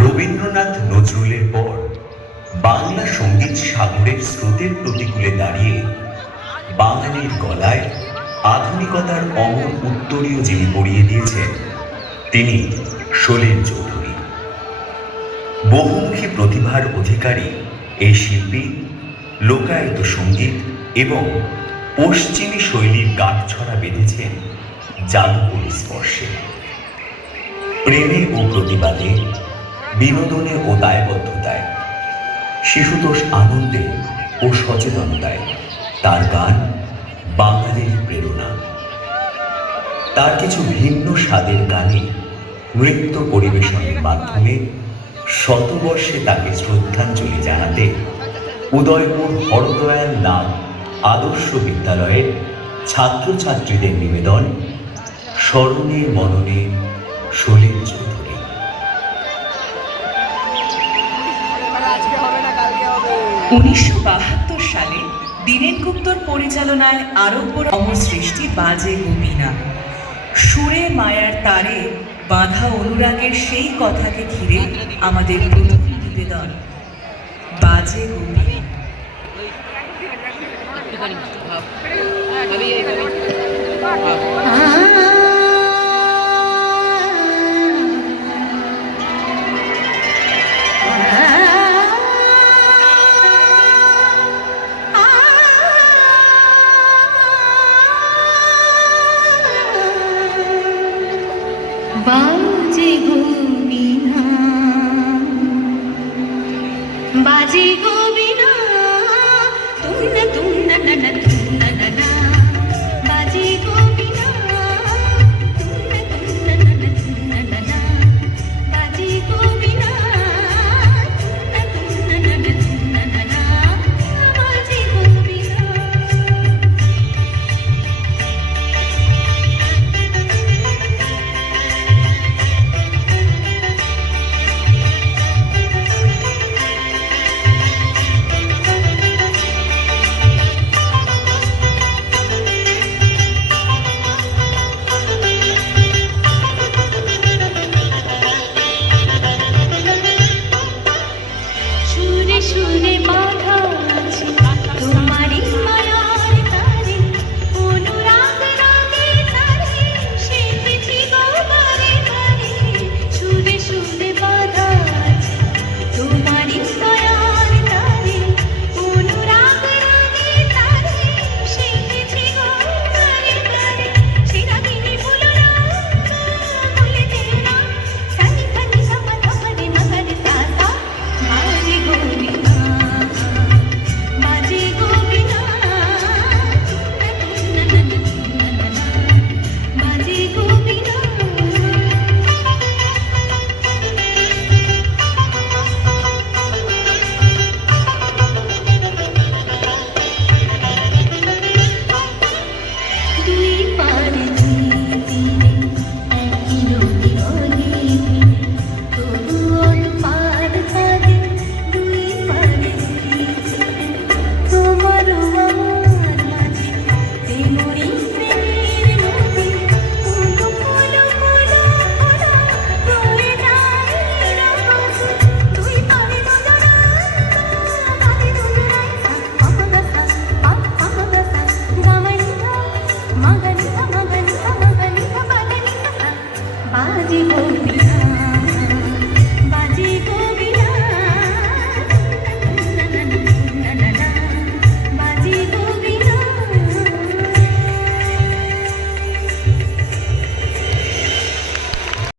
রবীন্দ্রনাথ নজরুলের পর বাংলা সঙ্গীত সাগরের স্রোতের প্রতিকূলে দাঁড়িয়ে বাঙালির গলায় আধুনিকতার অমর উত্তরীয় যিনি পরিয়ে দিয়েছেন তিনি শৈলেন চৌধুরী। বহুমুখী প্রতিভার অধিকারী এই শিল্পী লোকায়ত সঙ্গীত এবং পশ্চিমী শৈলীর গাঁটছড়া বেঁধেছেন জাদুকরী স্পর্শে। প্রেমে ও প্রতিবাদে, বিনোদনে ও দায়বদ্ধতায়, শিশুতোষ আনন্দে ও সচেতনতায় তার গান বাঙালির প্রেরণা। তার কিছু ভিন্ন স্বাদের গানে নৃত্য পরিবেশনের মাধ্যমে শতবর্ষে তাকে শ্রদ্ধাঞ্জলি জানাতে উদয়পুর হরদয়াল নাম আদর্শ বিদ্যালয়ের ছাত্রছাত্রীদের নিবেদন স্মরণে মননে শৈলেন চৌধুরী। 1972 সালে দীনেন গুপ্তর পরিচালনায় আরব্য অমর সৃষ্টি বাজে গোপীনা। সুরে মায়ার তারে বাঁধা অনুরাগের সেই কথাকে ঘিরে আমাদের প্রথম নিবেদন বাজে গোপীনা। बाजे गोपीना बाजे गोपीना तुम न न तुम न न बाजे गोपीना तुम न न बाजे गोपीना तुम न न बाजे गोपीना। সুরে